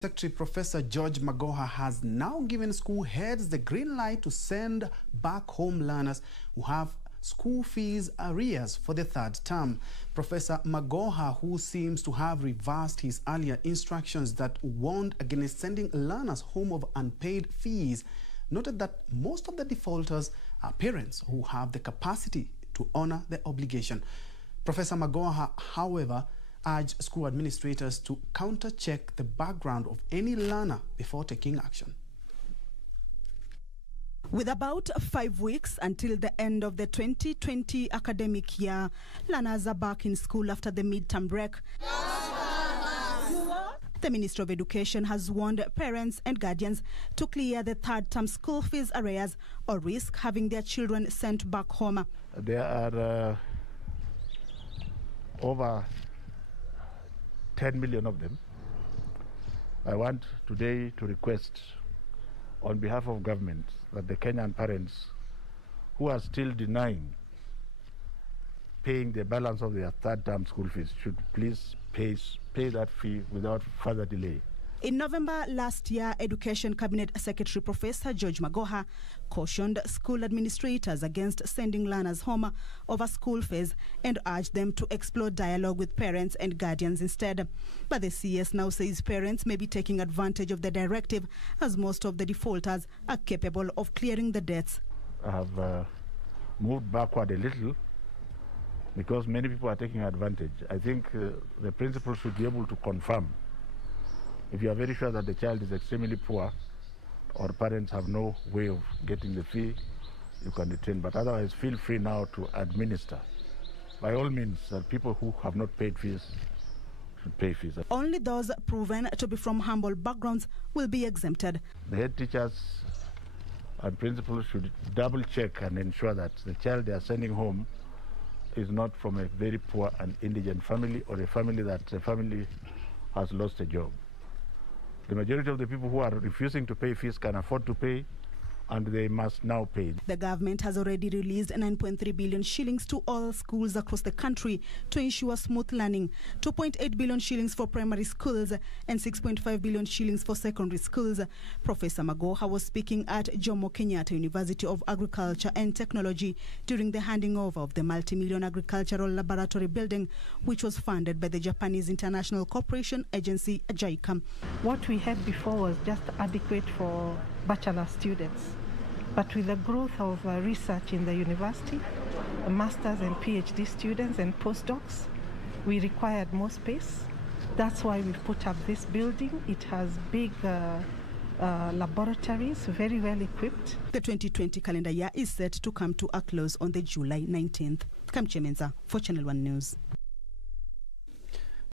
Secretary Professor George Magoha has now given school heads the green light to send back home learners who have school fees arrears for the third term. Professor Magoha, who seems to have reversed his earlier instructions that warned against sending learners home of unpaid fees, noted that most of the defaulters are parents who have the capacity to honor the obligation. Professor Magoha, however, urged school administrators to counter-check the background of any learner before taking action. With about 5 weeks until the end of the 2020 academic year, learners are back in school after the mid-term break. The Ministry of Education has warned parents and guardians to clear the third-term school fees arrears or risk having their children sent back home. There are over 10 million of them. I want today to request on behalf of government that the Kenyan parents who are still denying paying the balance of their third-term school fees should please pay that fee without further delay. In November last year, Education Cabinet Secretary Professor George Magoha cautioned school administrators against sending learners home over school fees and urged them to explore dialogue with parents and guardians instead. But the CS now says parents may be taking advantage of the directive as most of the defaulters are capable of clearing the debts. I have moved backward a little because many people are taking advantage. I think the principal should be able to confirm. If you are very sure that the child is extremely poor or parents have no way of getting the fee, you can retain. But otherwise, feel free now to administer. By all means, people who have not paid fees should pay fees. Only those proven to be from humble backgrounds will be exempted. The head teachers and principals should double check and ensure that the child they are sending home is not from a very poor and indigent family or a family has lost a job. The majority of the people who are refusing to pay fees can afford to pay, and they must now pay. The government has already released 9.3 billion shillings to all schools across the country to ensure smooth learning, 2.8 billion shillings for primary schools and 6.5 billion shillings for secondary schools. Professor Magoha was speaking at Jomo Kenyatta University of Agriculture and Technology during the handing over of the multi-million agricultural laboratory building, which was funded by the Japanese International Cooperation Agency, JICA. What we had before was just adequate for bachelor students. But with the growth of research in the university, masters and PhD students and postdocs, we required more space. That's why we've put up this building. It has big laboratories, very well equipped. The 2020 calendar year is set to come to a close on the July 19th. Kamche Menza for Channel 1 News.